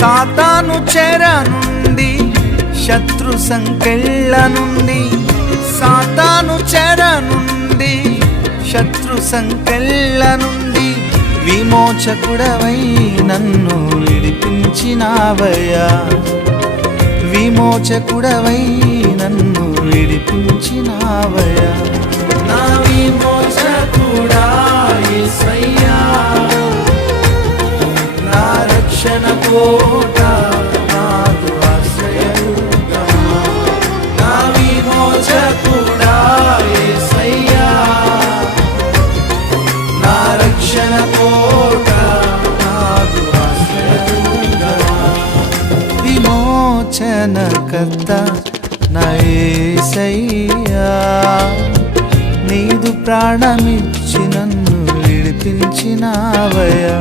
సాతాను చెర నుండి, శత్రు సంకెళ్ళ నుండి, సాతాను చెర నుండి, శత్రు సంకెళ్ళ నుండి విమోచకుడవై నన్ను విడిపించినావయ్యా. విమోచకుడవై నన్ను విడిపించినావయ్యా. నా విమోచకుడా యేసయ్యా, నా రక్షణ కోట, నాదు ఆశ్రయదుర్గమా. నా విమోచకుడా యేసయ్యా, నా రక్షణ కోట, నాదు ఆశ్రయదుర్గమా. విమోచనకర్త నా యేసయ్యా, నీదు ప్రాణమిచ్చి నన్ను విడిపించినావయ్యా.